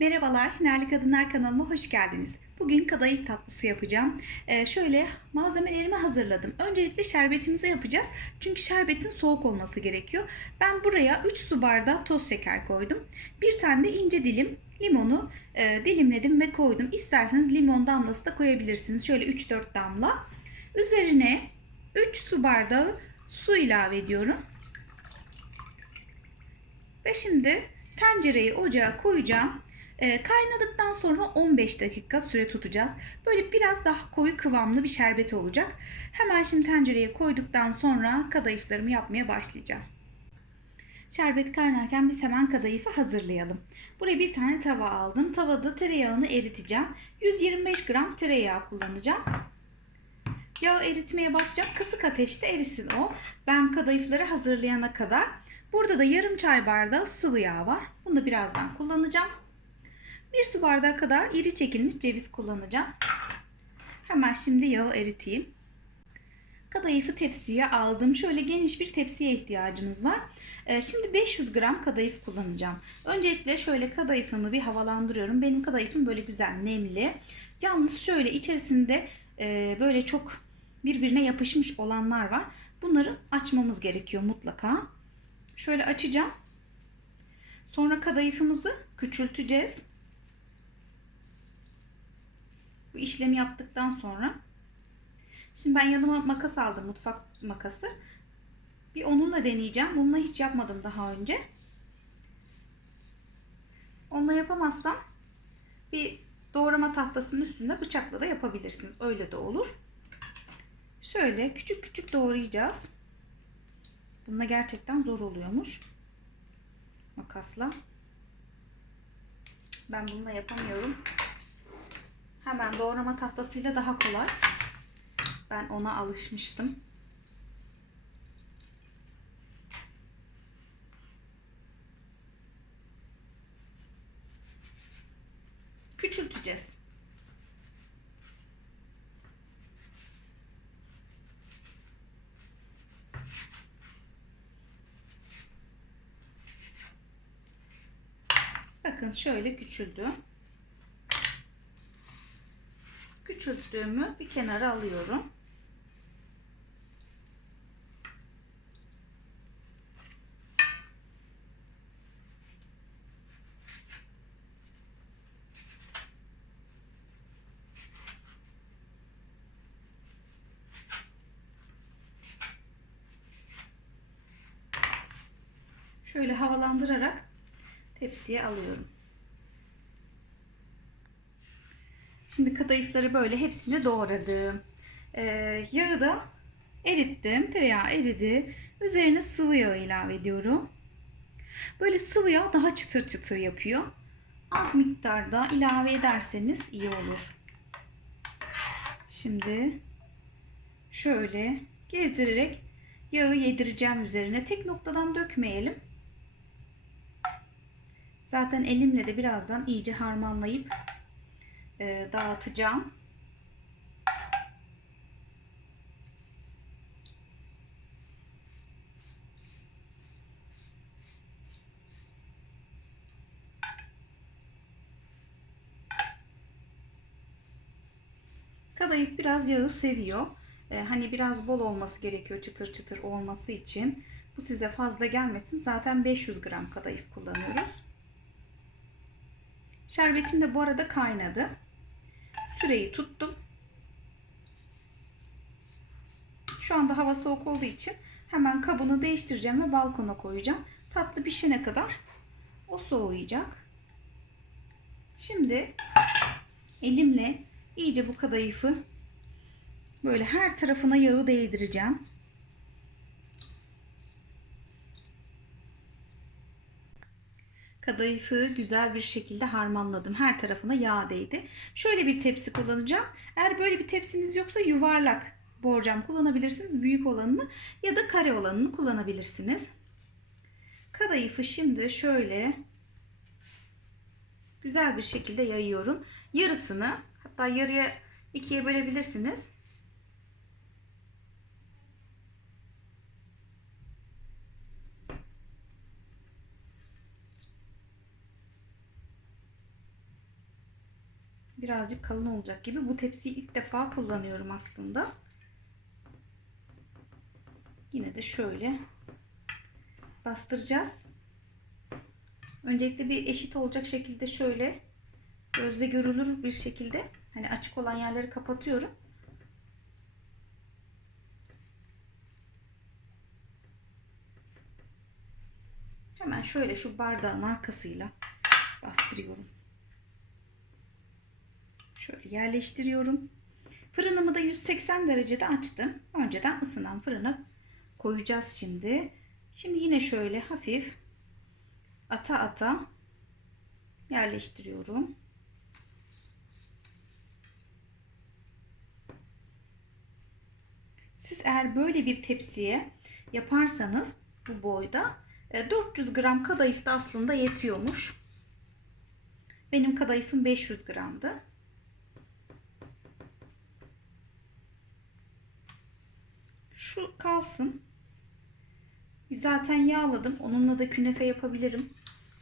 Merhabalar, Hinerli Kadınlar kanalıma hoş geldiniz. Bugün kadayıf tatlısı yapacağım. Ee, şöyle malzemelerimi hazırladım. Öncelikle şerbetimizi yapacağız. Çünkü şerbetin soğuk olması gerekiyor. Ben buraya 3 su bardağı toz şeker koydum. Bir tane de ince dilim limonu e, dilimledim ve koydum. İsterseniz limon damlası da koyabilirsiniz. Şöyle 3-4 damla. Üzerine 3 su bardağı su ilave ediyorum. Ve şimdi tencereyi ocağa koyacağım. Ee, kaynadıktan sonra 15 dakika süre tutacağız. Böyle biraz daha koyu kıvamlı bir şerbet olacak. Hemen şimdi tencereye koyduktan sonra kadayıflarımı yapmaya başlayacağım. Şerbet kaynarken biz hemen kadayıfı hazırlayalım. Buraya bir tane tava aldım. Tavada tereyağını eriteceğim. 125 gram tereyağı kullanacağım. Yağı eritmeye başlayacağım. Kısık ateşte erisin o. Ben kadayıfları hazırlayana kadar. Burada da yarım çay bardağı sıvı yağ var. Bunu da birazdan kullanacağım. Bir su bardağı kadar iri çekilmiş ceviz kullanacağım. Hemen şimdi yağı eriteyim. Kadayıfı tepsiye aldım. Şöyle geniş bir tepsiye ihtiyacımız var. Ee, şimdi 500 gram kadayıf kullanacağım. Öncelikle şöyle kadayıfımı bir havalandırıyorum. Benim kadayıfım böyle güzel nemli. Yalnız şöyle içerisinde e, böyle çok birbirine yapışmış olanlar var. Bunları açmamız gerekiyor mutlaka. Şöyle açacağım. Sonra kadayıfımızı küçülteceğiz. Bu işlemi yaptıktan sonra şimdi ben yanıma makas aldım mutfak makası. Bir onunla deneyeceğim. Bununla hiç yapmadım daha önce. Onunla yapamazsam bir doğrama tahtasının üstünde bıçakla da yapabilirsiniz. Öyle de olur. Şöyle küçük küçük doğrayacağız. Bununla gerçekten zor oluyormuş. Makasla. Ben bununla yapamıyorum. Hemen doğrama tahtasıyla daha kolay. Ben ona alışmıştım. Küçülteceğiz. Bakın şöyle küçüldü. Küçülttüğümü bir kenara alıyorum. Şöyle havalandırarak tepsiye alıyorum. Şimdi kadayıfları böyle hepsini doğradım. Ee, yağı da erittim. Tereyağı eridi. Üzerine sıvı yağ ilave ediyorum. Böyle sıvı yağ daha çıtır çıtır yapıyor. Az miktarda ilave ederseniz iyi olur. Şimdi şöyle gezdirerek yağı yedireceğim üzerine. Tek noktadan dökmeyelim. Zaten elimle de birazdan iyice harmanlayıp e, dağıtacağım. Kadayıf biraz yağı seviyor. Ee, hani biraz bol olması gerekiyor çıtır çıtır olması için. Bu size fazla gelmesin. Zaten 500 gram kadayıf kullanıyoruz. Şerbetim de bu arada kaynadı. Süreyi tuttum. Şu anda hava soğuk olduğu için hemen kabını değiştireceğim ve balkona koyacağım. Tatlı pişene kadar o soğuyacak. Şimdi elimle iyice bu kadayıfı böyle her tarafına yağı değdireceğim. Kadayıfı güzel bir şekilde harmanladım. Her tarafına yağ değdi. Şöyle bir tepsi kullanacağım. Eğer böyle bir tepsiniz yoksa yuvarlak borcam kullanabilirsiniz. Büyük olanını ya da kare olanını kullanabilirsiniz. Kadayıfı şimdi şöyle güzel bir şekilde yayıyorum. Yarısını hatta yarıya ikiye bölebilirsiniz. Birazcık kalın olacak gibi. Bu tepsiyi ilk defa kullanıyorum aslında. Yine de şöyle bastıracağız. Öncelikle bir eşit olacak şekilde şöyle gözle görülür bir şekilde hani açık olan yerleri kapatıyorum. Hemen şöyle şu bardağın arkasıyla bastırıyorum. Şöyle yerleştiriyorum. Fırınımı da 180 derecede açtım. Önceden ısınan fırına koyacağız şimdi. Şimdi yine şöyle hafif ata ata yerleştiriyorum. Siz eğer böyle bir tepsiye yaparsanız bu boyda 400 gram kadayıf da aslında yetiyormuş. Benim kadayıfım 500 gramdı. Şu kalsın. Zaten yağladım. Onunla da künefe yapabilirim.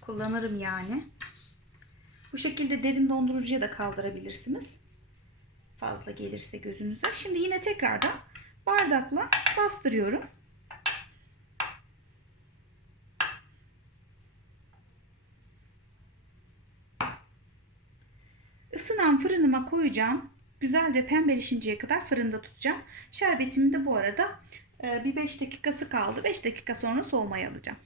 Kullanırım yani. Bu şekilde derin dondurucuya da kaldırabilirsiniz. Fazla gelirse gözünüze. Şimdi yine tekrardan bardakla bastırıyorum. Isınan fırınıma koyacağım. Güzelce pembeleşinceye kadar fırında tutacağım. Şerbetimi de bu arada e, bir 5 dakikası kaldı. 5 dakika sonra soğumaya alacağım.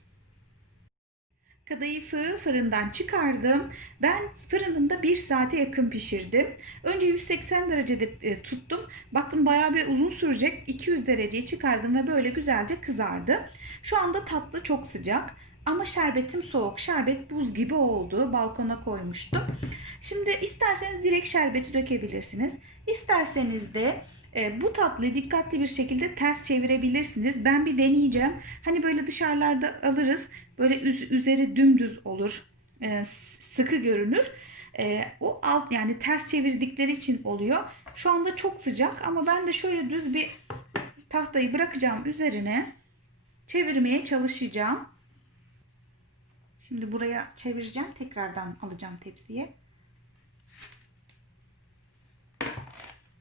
Kadayıfı fırından çıkardım. Ben fırınımda 1 saate yakın pişirdim. Önce 180 derecede e, tuttum. Baktım bayağı bir uzun sürecek. 200 dereceye çıkardım ve böyle güzelce kızardı. Şu anda tatlı çok sıcak. Ama şerbetim soğuk. Şerbet buz gibi oldu. Balkona koymuştum. Şimdi isterseniz direkt şerbeti dökebilirsiniz. İsterseniz de e, bu tatlıyı dikkatli bir şekilde ters çevirebilirsiniz. Ben bir deneyeceğim. Hani böyle dışarılarda alırız. Böyle üz- üzeri dümdüz olur. E, sıkı görünür. E, o alt yani ters çevirdikleri için oluyor. Şu anda çok sıcak ama ben de şöyle düz bir tahtayı bırakacağım üzerine. Çevirmeye çalışacağım. Şimdi buraya çevireceğim. Tekrardan alacağım tepsiye.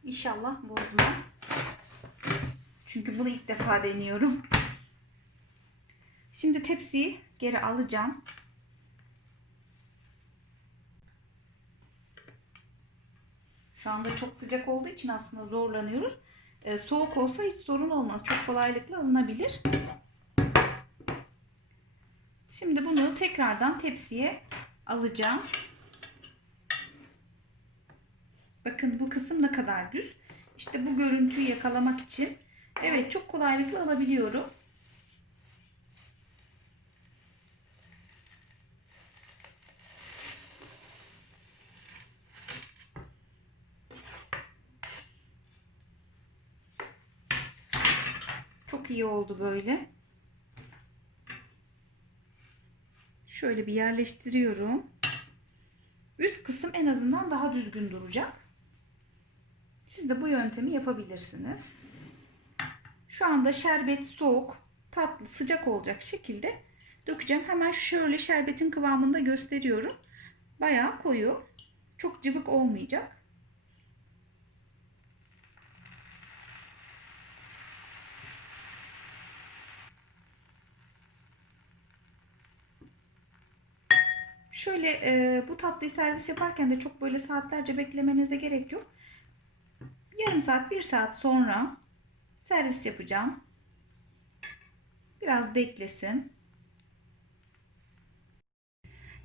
İnşallah bozmam. Çünkü bunu ilk defa deniyorum. Şimdi tepsiyi geri alacağım. Şu anda çok sıcak olduğu için aslında zorlanıyoruz. Ee, soğuk olsa hiç sorun olmaz. Çok kolaylıkla alınabilir. Şimdi bunu tekrardan tepsiye alacağım. Bakın bu kısım ne kadar düz. İşte bu görüntüyü yakalamak için evet çok kolaylıkla alabiliyorum. Çok iyi oldu böyle. Şöyle bir yerleştiriyorum. Üst kısım en azından daha düzgün duracak. Siz de bu yöntemi yapabilirsiniz. Şu anda şerbet soğuk, tatlı, sıcak olacak şekilde dökeceğim. Hemen şöyle şerbetin kıvamında gösteriyorum. Bayağı koyu. Çok cıvık olmayacak. Şöyle e, bu tatlıyı servis yaparken de çok böyle saatlerce beklemenize gerek yok. Yarım saat, bir saat sonra servis yapacağım. Biraz beklesin.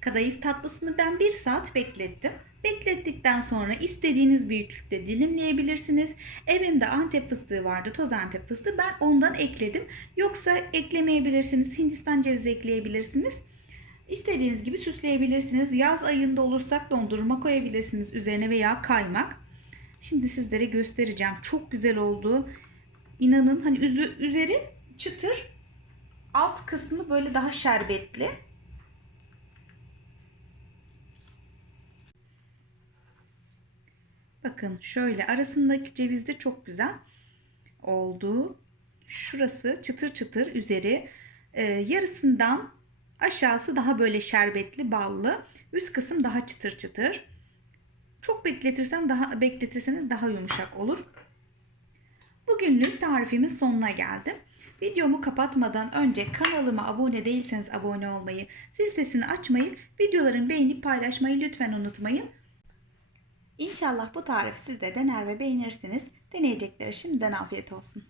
Kadayıf tatlısını ben bir saat beklettim. Beklettikten sonra istediğiniz büyüklükte dilimleyebilirsiniz. Evimde Antep fıstığı vardı, toz Antep fıstığı. Ben ondan ekledim. Yoksa eklemeyebilirsiniz. Hindistan cevizi ekleyebilirsiniz. İstediğiniz gibi süsleyebilirsiniz. Yaz ayında olursak dondurma koyabilirsiniz üzerine veya kaymak. Şimdi sizlere göstereceğim. Çok güzel oldu. İnanın hani üzü, üzeri çıtır, alt kısmı böyle daha şerbetli. Bakın şöyle arasındaki ceviz de çok güzel oldu. Şurası çıtır çıtır üzeri e, yarısından aşağısı daha böyle şerbetli ballı üst kısım daha çıtır çıtır Çok bekletirsen daha bekletirseniz daha yumuşak olur. Bugünlük tarifimin sonuna geldim. Videomu kapatmadan önce kanalıma abone değilseniz abone olmayı, zil sesini açmayı, videoların beğenip paylaşmayı lütfen unutmayın. İnşallah bu tarifi siz de dener ve beğenirsiniz. Deneyeceklere şimdiden afiyet olsun.